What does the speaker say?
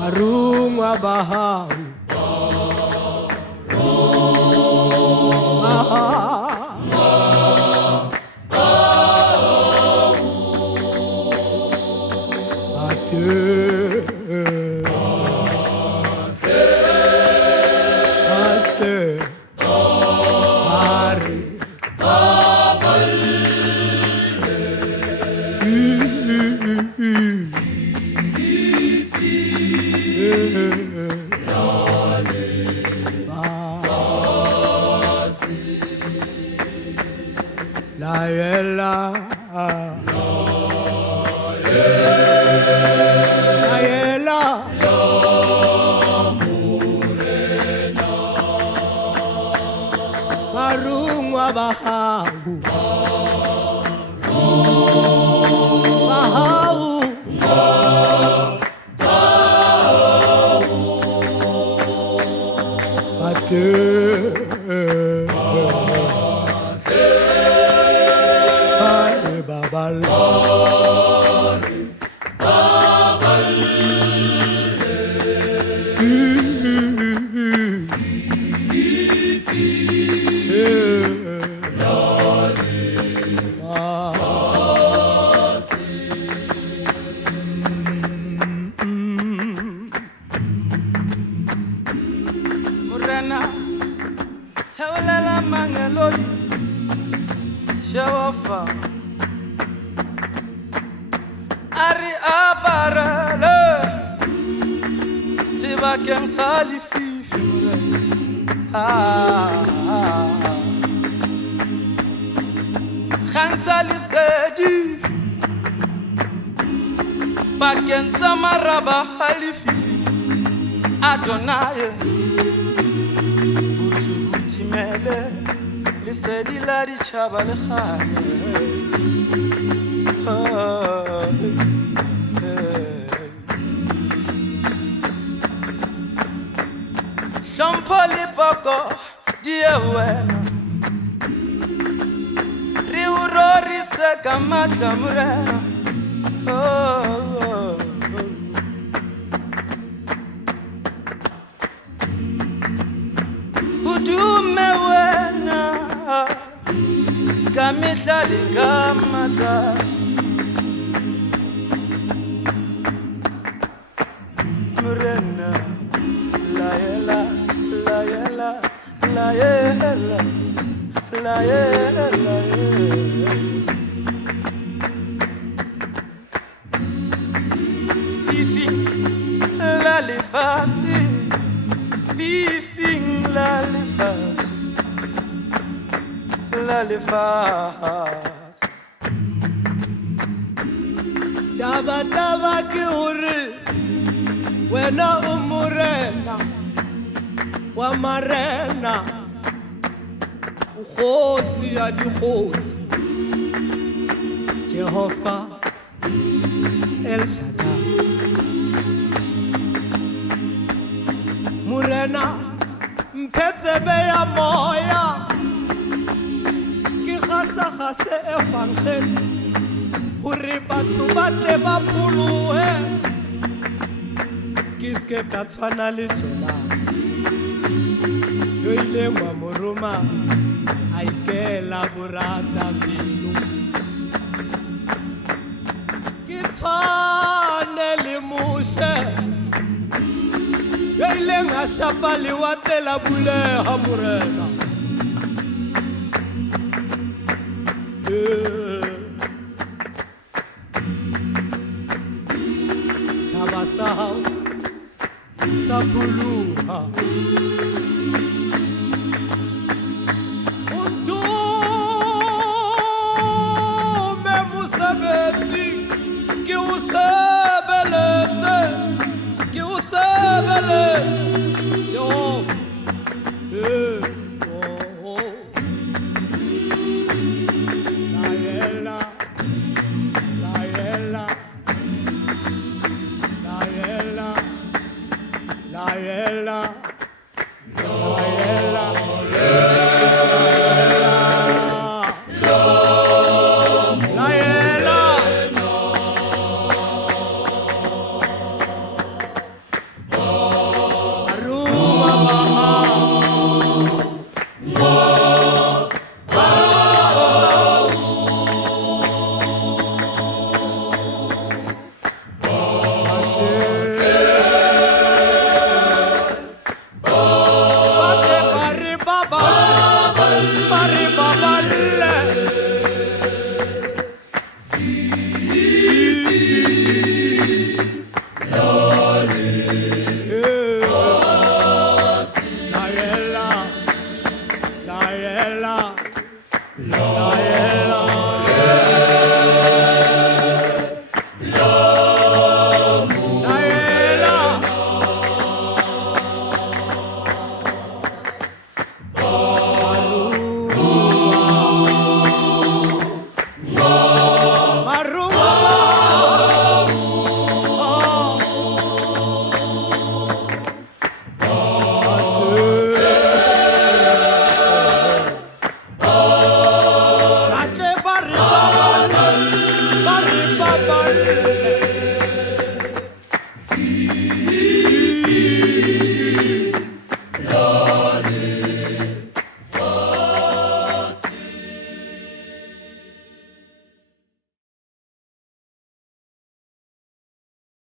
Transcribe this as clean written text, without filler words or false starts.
Arungwa bahau Ari aparele Siva ken salifi fimure Khansali sedi Baken samaraba halififi Adonaye Butu buti mele Lisedi la di chabale khane Shampali poko die wena Riurori se kamatla murena Udume wena Kamitla likamatati Murena La yela, la yela, la yela, la yela. Fifi, la lefati, Fifi, la lefati, la lefati. Daba daba ki uri, wena umurena. Wamarena Ukhosi adikhosi Jehovah El Shaddai Murena Mpetsebe ya moya Ki khasa khase efankhel Huri batho batle ba puluhe Kiske ka tshwana le Jonas Yoile wa moroma Aikela burata bilu Kitwane li mushe Yoile nga shafali watela bule hamurena Chabasao Sapuluha bone